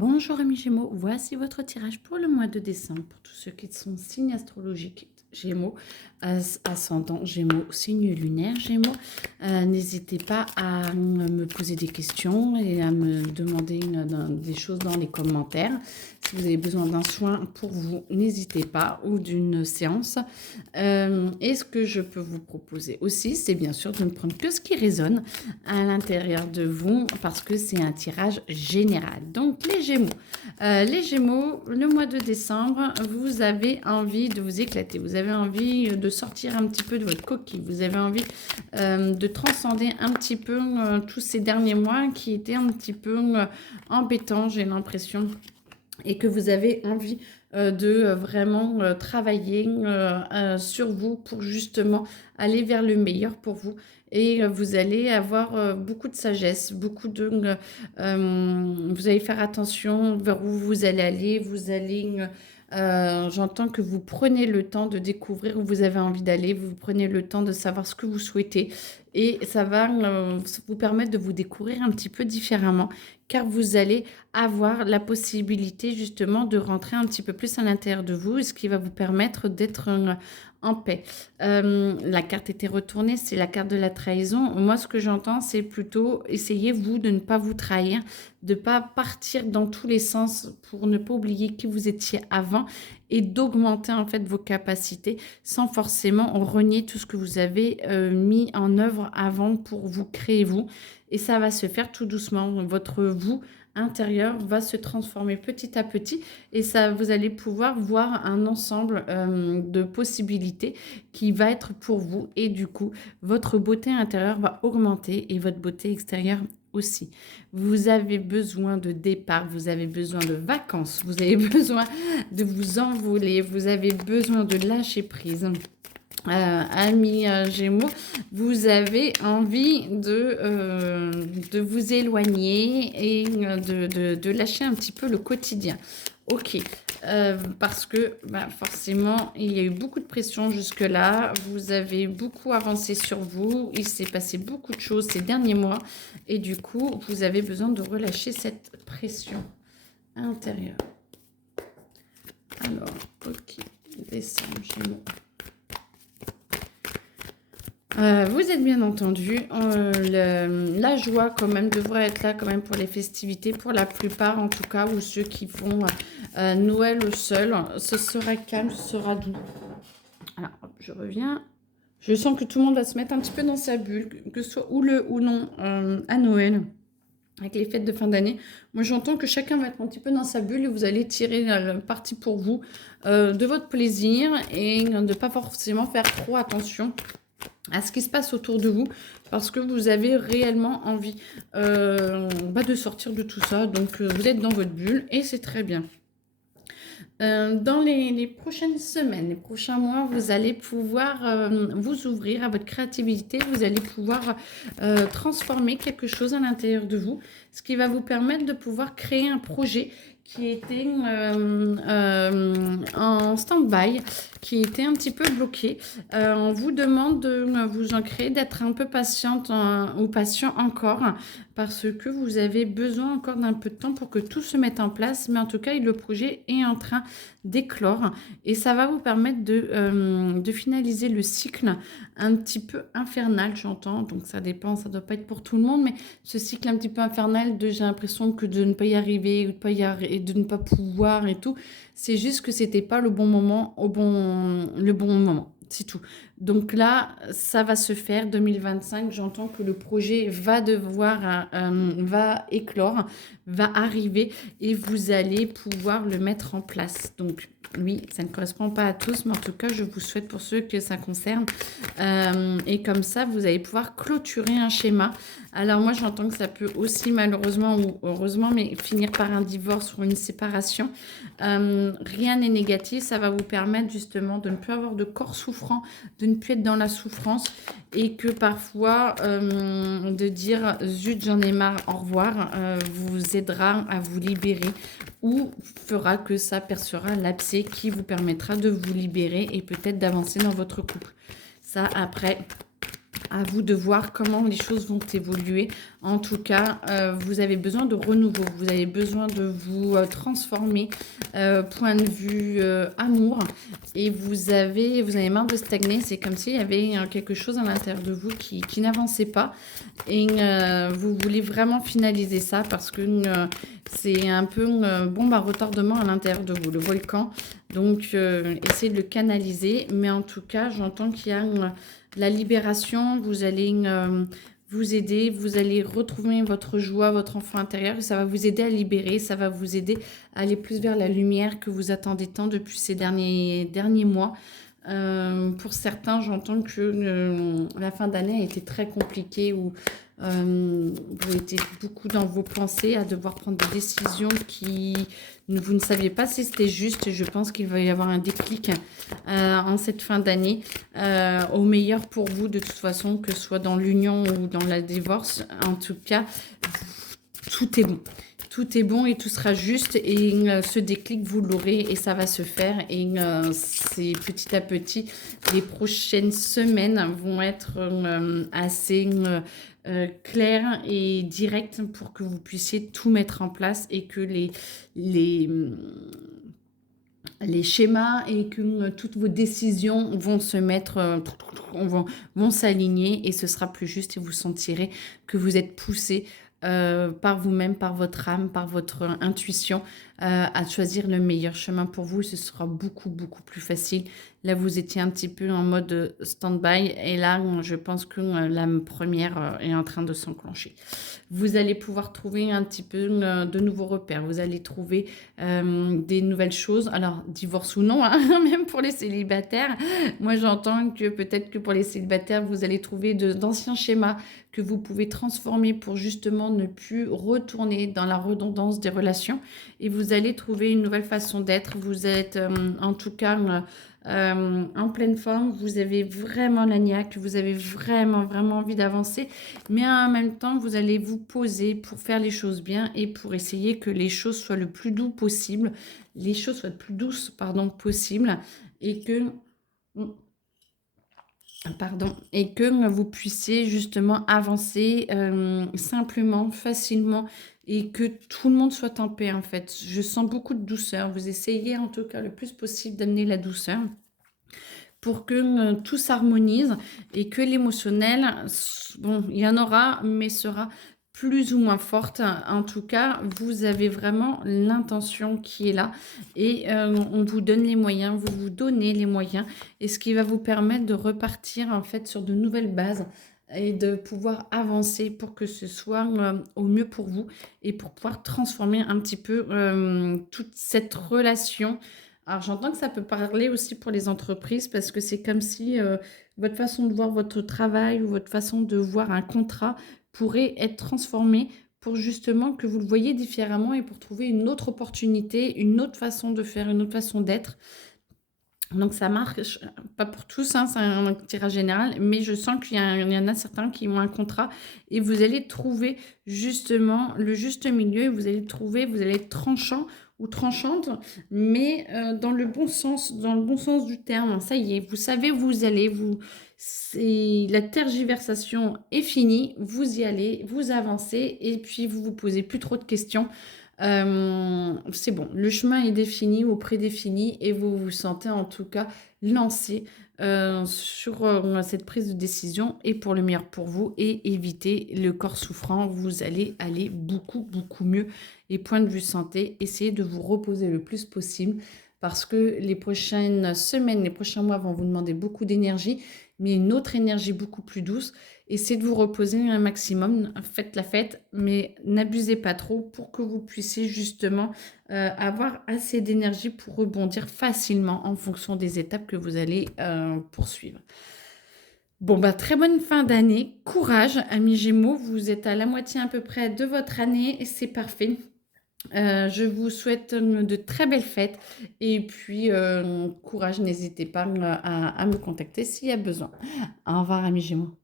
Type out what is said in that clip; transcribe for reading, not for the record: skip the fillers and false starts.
Bonjour amis Gémeaux, voici votre tirage pour le mois de décembre pour tous ceux qui sont signes astrologiques Gémeaux, ascendant Gémeaux, signe lunaire Gémeaux. N'hésitez pas à me poser des questions et à me demander des choses dans les commentaires. Si vous avez besoin d'un soin pour vous, n'hésitez pas, ou d'une séance. Et ce que je peux vous proposer aussi, c'est bien sûr de ne prendre que ce qui résonne à l'intérieur de vous parce que c'est un tirage général. Donc les Gémeaux, le mois de décembre, vous avez envie de vous éclater, vous avez envie de sortir un petit peu de votre coquille, vous avez envie de transcender un petit peu tous ces derniers mois qui étaient un petit peu embêtants, j'ai l'impression, et que vous avez envie de vraiment travailler sur vous pour justement aller vers le meilleur pour vous. Et vous allez avoir beaucoup de sagesse, vous allez faire attention vers où vous allez aller, j'entends que vous prenez le temps de découvrir où vous avez envie d'aller, vous prenez le temps de savoir ce que vous souhaitez et ça va vous permettre de vous découvrir un petit peu différemment car vous allez avoir la possibilité justement de rentrer un petit peu plus à l'intérieur de vous, ce qui va vous permettre d'être en paix. La carte était retournée, c'est la carte de la trahison. Moi, ce que j'entends, c'est plutôt essayez, vous, de ne pas vous trahir, de ne pas partir dans tous les sens pour ne pas oublier qui vous étiez avant et d'augmenter en fait vos capacités sans forcément renier tout ce que vous avez mis en œuvre avant pour vous créer vous. Et ça va se faire tout doucement. Votre vous intérieur va se transformer petit à petit et ça, vous allez pouvoir voir un ensemble de possibilités qui va être pour vous et du coup, votre beauté intérieure va augmenter et votre beauté extérieure aussi. Vous avez besoin de départ, vous avez besoin de vacances, vous avez besoin de vous envoler, vous avez besoin de lâcher prise. Amis Gémeaux, vous avez envie de vous éloigner et de lâcher un petit peu le quotidien. Ok, parce que forcément, il y a eu beaucoup de pression jusque-là. Vous avez beaucoup avancé sur vous. Il s'est passé beaucoup de choses ces derniers mois. Et du coup, vous avez besoin de relâcher cette pression intérieure. Alors, ok, décembre, Gémeaux. Vous êtes bien entendu. La joie quand même devrait être là quand même pour les festivités, pour la plupart en tout cas, ou ceux qui font Noël seul. Ce sera calme, ce sera doux. Alors, hop, je reviens. Je sens que tout le monde va se mettre un petit peu dans sa bulle, que ce soit ou le ou non à Noël, avec les fêtes de fin d'année. Moi, j'entends que chacun va être un petit peu dans sa bulle et vous allez tirer le parti pour vous de votre plaisir et de ne pas forcément faire trop attention à ce qui se passe autour de vous parce que vous avez réellement envie de sortir de tout ça. Donc, vous êtes dans votre bulle et c'est très bien. Dans les prochaines semaines, les prochains mois, vous allez pouvoir vous ouvrir à votre créativité. Vous allez pouvoir transformer quelque chose à l'intérieur de vous, ce qui va vous permettre de pouvoir créer un projet qui était en stand-by, qui était un petit peu bloqué. On vous demande de vous ancrer, d'être un peu patiente ou patient encore, parce que vous avez besoin encore d'un peu de temps pour que tout se mette en place. Mais en tout cas, le projet est en train d'éclore et ça va vous permettre de finaliser le cycle un petit peu infernal, j'entends. Donc ça dépend, ça ne doit pas être pour tout le monde, mais ce cycle un petit peu infernal de j'ai l'impression que de ne pas y arriver ou de ne pas pouvoir et tout, c'est juste que c'était pas le bon moment le bon moment. C'est tout. Donc là, ça va se faire 2025. J'entends que le projet va va éclore, va arriver et vous allez pouvoir le mettre en place. Donc oui, ça ne correspond pas à tous, mais en tout cas, je vous souhaite pour ceux que ça concerne. Et comme ça, vous allez pouvoir clôturer un schéma. Alors moi, j'entends que ça peut aussi malheureusement ou heureusement, mais finir par un divorce ou une séparation. Rien n'est négatif, ça va vous permettre justement de ne plus avoir de corps souffrant, de ne plus être dans la souffrance et que parfois de dire zut j'en ai marre, au revoir, vous aidera à vous libérer ou fera que ça percera l'abcès qui vous permettra de vous libérer et peut-être d'avancer dans votre couple. Ça après, À vous de voir comment les choses vont évoluer. En tout cas, vous avez besoin de renouveau, vous avez besoin de vous transformer, point de vue amour, et vous avez marre de stagner. C'est comme s'il y avait quelque chose à l'intérieur de vous qui n'avançait pas, et vous voulez vraiment finaliser ça parce que c'est un peu une bombe à retardement à l'intérieur de vous, le volcan. Donc, essayez de le canaliser. Mais en tout cas, j'entends qu'il y a la libération. Vous allez vous aider, vous allez retrouver votre joie, votre enfant intérieur. Et ça va vous aider à libérer, ça va vous aider à aller plus vers la lumière que vous attendez tant depuis ces derniers mois. Pour certains, j'entends que la fin d'année a été très compliquée, où vous étiez beaucoup dans vos pensées à devoir prendre des décisions qui vous ne saviez pas si c'était juste. Je pense qu'il va y avoir un déclic en cette fin d'année, au meilleur pour vous de toute façon, que ce soit dans l'union ou dans la divorce. En tout cas, tout est bon. Tout est bon et tout sera juste, et ce déclic, vous l'aurez et ça va se faire. Et c'est petit à petit, les prochaines semaines vont être assez claires et directes pour que vous puissiez tout mettre en place, et que les schémas et que toutes vos décisions vont se mettre, vont s'aligner, et ce sera plus juste, et vous sentirez que vous êtes poussé par vous-même, par votre âme, par votre intuition, à choisir le meilleur chemin pour vous. Ce sera beaucoup, beaucoup plus facile. Là, vous étiez un petit peu en mode stand-by, et là, je pense que la première est en train de s'enclencher. Vous allez pouvoir trouver un petit peu de nouveaux repères. Vous allez trouver des nouvelles choses. Alors, divorce ou non, hein, même pour les célibataires. Moi, j'entends que peut-être que pour les célibataires, vous allez trouver d'anciens schémas que vous pouvez transformer pour justement ne plus retourner dans la redondance des relations. Et vous allez trouver une nouvelle façon d'être. Vous êtes en tout cas en pleine forme. Vous avez vraiment la niaque. Vous avez vraiment, vraiment envie d'avancer. Mais en même temps, vous allez vous poser pour faire les choses bien et pour essayer que les choses soient le plus doux possible. Les choses soient le plus douces, pardon, possible. Et que... Pardon, et que vous puissiez justement avancer simplement, facilement, et que tout le monde soit en paix en fait. Je sens beaucoup de douceur. Vous essayez en tout cas le plus possible d'amener la douceur pour que tout s'harmonise, et que l'émotionnel, bon, il y en aura, mais sera plus ou moins forte. En tout cas, vous avez vraiment l'intention qui est là, et on vous donne les moyens, vous vous donnez les moyens, et ce qui va vous permettre de repartir en fait sur de nouvelles bases, et de pouvoir avancer pour que ce soit au mieux pour vous, et pour pouvoir transformer un petit peu toute cette relation. Alors, j'entends que ça peut parler aussi pour les entreprises, parce que c'est comme si votre façon de voir votre travail ou votre façon de voir un contrat pourrait être transformée pour justement que vous le voyez différemment, et pour trouver une autre opportunité, une autre façon de faire, une autre façon d'être. Donc ça marche, pas pour tous, hein, c'est un tirage général, mais je sens qu'il y en a certains qui ont un contrat, et vous allez trouver justement le juste milieu, et vous allez trouver, vous allez être tranchant ou tranchante, mais dans le bon sens du terme. Ça y est, vous savez où vous allez, la tergiversation est finie, vous y allez, vous avancez, et puis vous posez plus trop de questions. C'est bon, le chemin est défini ou prédéfini, et vous vous sentez en tout cas lancé sur cette prise de décision, et pour le meilleur pour vous, et éviter le corps souffrant. Vous allez aller beaucoup, beaucoup mieux. Et point de vue santé, essayez de vous reposer le plus possible, parce que les prochaines semaines, les prochains mois vont vous demander beaucoup d'énergie, mais une autre énergie beaucoup plus douce. Essayez de vous reposer un maximum, faites la fête, mais n'abusez pas trop, pour que vous puissiez justement avoir assez d'énergie pour rebondir facilement en fonction des étapes que vous allez poursuivre. Bon, bah, très bonne fin d'année. Courage, amis Gémeaux. Vous êtes à la moitié à peu près de votre année, et c'est parfait. Je vous souhaite de très belles fêtes, et puis courage, n'hésitez pas à me contacter s'il y a besoin. Au revoir, amis Gémeaux.